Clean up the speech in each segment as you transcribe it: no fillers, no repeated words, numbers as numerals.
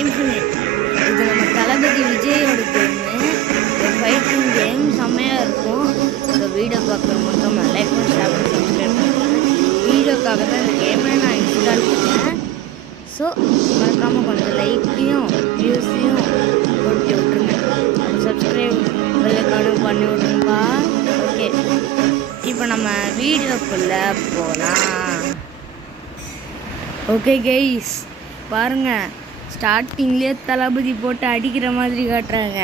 Infinite. இது நம்ம தளபதி விஜயோட கேமு. ஃபைட்டிங் கேம் செம்மையாக இருக்கும். ஸோ வீடியோ பார்க்குறவங்க லைக் பண்ணி ஷேர் பண்ணி சப்ஸ்கிரைப் பண்ணுங்கள். வீடியோக்காக தான் இந்த கேமை நான் இன்ஸ்டால் பண்ணேன். ஸோ மறக்காமல் கொஞ்சம் லைக்கையும் வியூஸையும் போட்டு விட்ருங்க. சப்ஸ்கிரைப் பெல்லைக்கான பண்ணி விட்ருங்கப்பா. ஓகே, இப்போ நம்ம வீடியோக்குள்ளே போகலாம். ஓகே கைஸ், பாருங்கள், ஸ்டார்டிங்லேயே தளபதி போட்டு அடிக்கிற மாதிரி காட்டுறாங்க.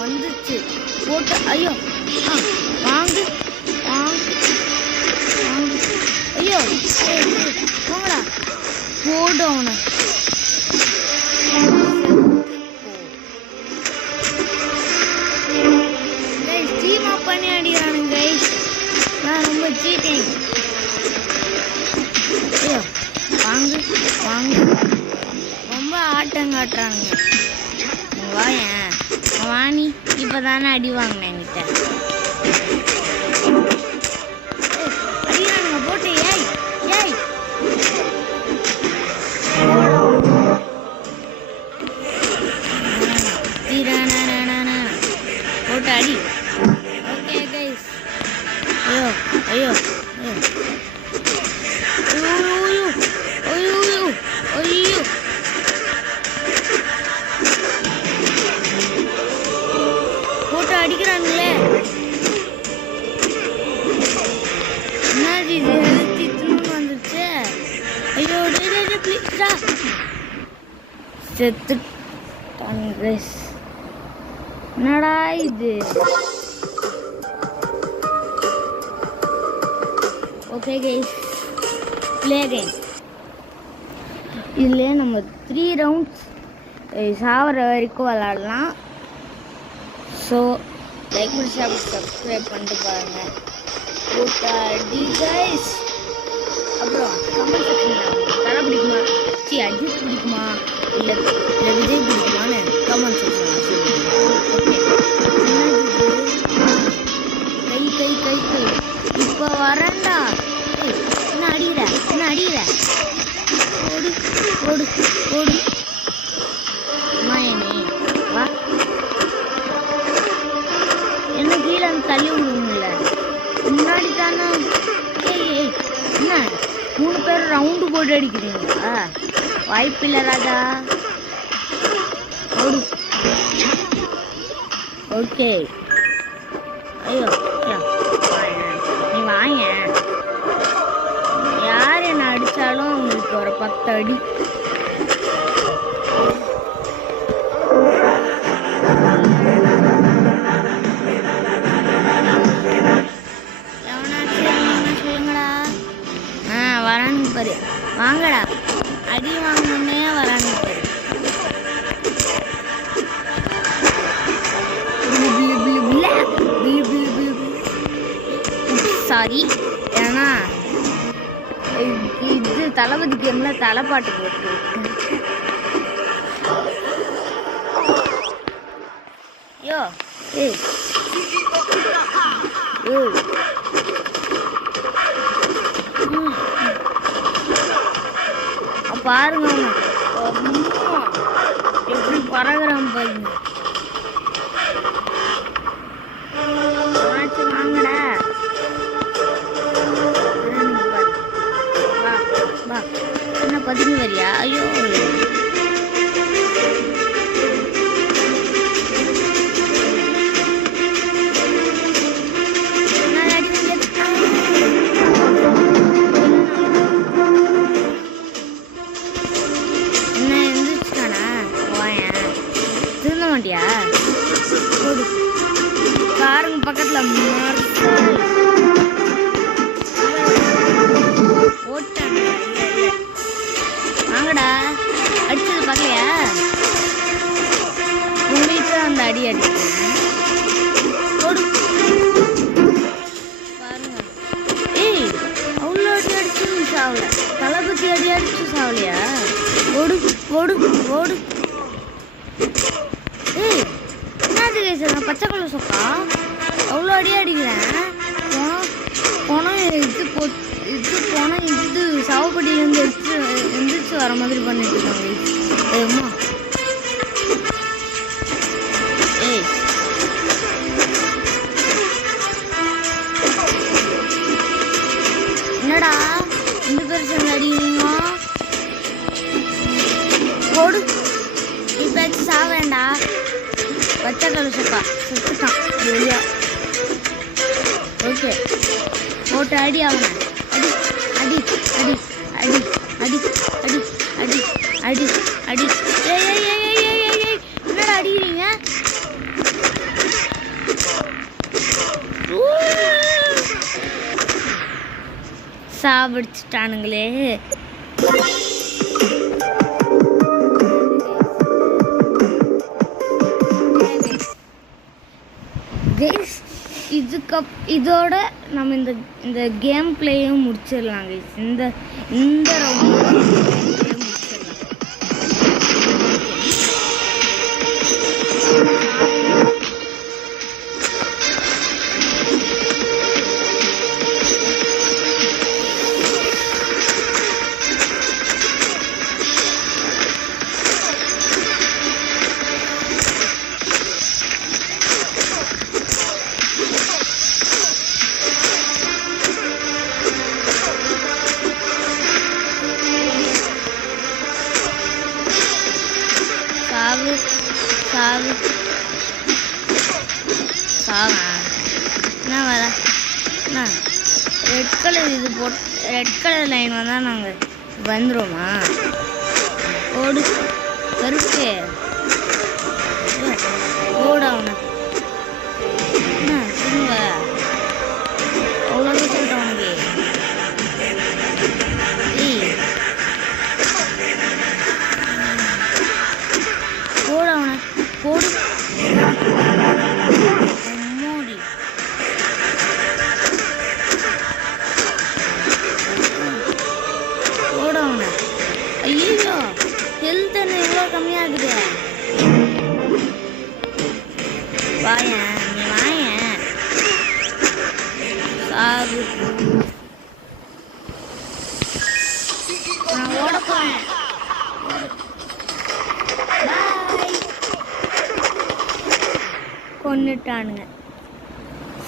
வந்துச்சு போட்டு ஐயோ வாங்கு வாங்கு வாங்கு ஐயோ போங்கடா போடு அவனை. டீம் அப் பண்ணி அடிக்கிறானுங்க கைஸ். நான் ரொம்ப சீட்டிங். ஐயோ வாங்கு வாங்கு, ரொம்ப ஆட்டம் காட்டுறானுங்க. வாயேன் வாணி, இப்போ தானே அடி வாங்கினேன் என்கிட்ட. அடிக்கிறானுங்க போட்டு. ஏய் ஏய் போட்டு அடி. Okay guys. ஐயோ ஐயோ ஐயோ ஐயோ ஐயோ போட்டு அடிக்கிறானுங்களே. என்னது இது, ஹெல்த்தி தூண்டு வந்துருச்சு. ஐயோ ப்ளீஸ்டா செத்துட்டான் கைஸ். என்னடா இது? Okay guys, play again. இதில் நம்ம 3 ரவுண்ட்ஸ் சாவர வரைக்கும் விளாடலாம். ஸோ லைக் பண்ணி சப்ஸ்கிரைப் பண்ணிட்டு பாருங்கள். போட்டா டி கைஸ். அப்புறம் கமெண்ட் செக்ஷனில் தலை பிடிக்குமா, அஜித் பிடிக்குமா, இல்லை விஜய் பிடிக்குமான்னு கமெண்ட் செக்ஷனில் சொல்லுங்கள். ஓகே, கை கை கை கை இப்போ வரேன்டா. என்ன அடிக்கிற, என்ன அடிக்கிற? ஓடு ஓடு ஓடு மாயனே வா. என்ன கீழே தள்ளி விடுவோம்ல, முன்னாடி தானே. ஏய் ஏய் என்ன 3 பேர் ரவுண்டு போட்டு அடிக்கிறீங்களா? வாய்ப்பில்லை ராஜா. ஓடு. ஓகே ஐயோ நீ வாங்க. யார் என்ன அடித்தாலும் அவங்களுக்கு ஒரு 10 அடி. சொல்லுங்கடா. வரானுங்க பாரு, வாங்கடா. அடி வாங்கணுன்னே வரானுங்க பாரு. சாரி, ஏன்னா இது தளபதி கேம்ல தலைப்பாட்டு போட்டு. யோ ஏய் பாருங்க எப்படி பறகுறான் பாருங்க. வாங்கடா. என்ன பதுங்கி வரியா? ஐயோ என்ன எழுந்துச்சுட்டானா? வாயன் திருந்த மாட்டியா? காருங்க பக்கத்துல ஓட்டாங்க. வாங்கடா. அடிச்சது பார்க்கலையா? உங்களுக்கு அந்த அடி அடிக்கிறேன். பாருங்க. ஏய் அவ்வளோ அடி அடிச்சு சாவல. தளபதி அடி அடிச்சு சாவலையா? ஓடு ஓடு ஓடு. ஏய் என்னது கைஸ் நான் பச்சை கலர் சொக்கா அவ்வளோ அடியே அடிக்கிறேன். போனால் இது சாவுப்பட்டியிலேருந்து எந்திரிச்சு வர மாதிரி பண்ணிட்டு இருக்காங்க. ஏம்மா ஏய் என்னடா 2 பேர் சேர்ந்து அடிக்கிறீங்க? போடு இப்ப சாவேண்டா. பச்சை கலர் சொக்கா செத்துட்டான் வெளியா. ஓகே போட்டு அடி அவனை. அடி அடி அடி அடி அடி அடி அடி அடி. ஏய் என்னடா அடிக்கிறீங்க? சாப்பிடுச்சுட்டானுங்களே. இதோட நம்ம இந்த கேம் பிளேயும் முடிச்சிடலாம் கைஸ். இந்த ரவுண்ட் என்ன வர ரெட் கலர் இது போட்டு ரெட் கலர் லைன் வந்தால் நாங்கள் வந்துடுவோமா? ஓடு கருப்பே ஓடு அவனை. என்ன திரும்ப அவ்வளோ சொல்லிட்டேன் உனக்கு. போடு அவனை போடு. ஐயோ ஹெல்த் என்ன இவ்வளோ கம்மியாகுது. வாயன் நீ வாயன் சாகு. நான் ஓட போறேன். கொன்னுட்டானுங்க.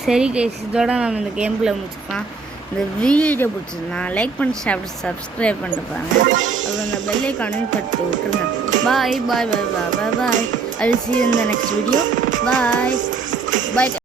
சரி கைஸ் இதோட நம்ம இந்த கேம் பிளே முடிச்சுக்கலாம். இந்த வீடியோ பிடிச்சிருந்தா லைக் பண்ணி சப்ஸ்கிரைப் பண்ணிட்டு பாருங்க. அப்புறம் இந்த பெல் ஐகானையும் தட்டி விட்டுருங்க. பாய் பாய் பாய் பாய் பாய் பாய். I'll see you in the next video. Bye. Bye.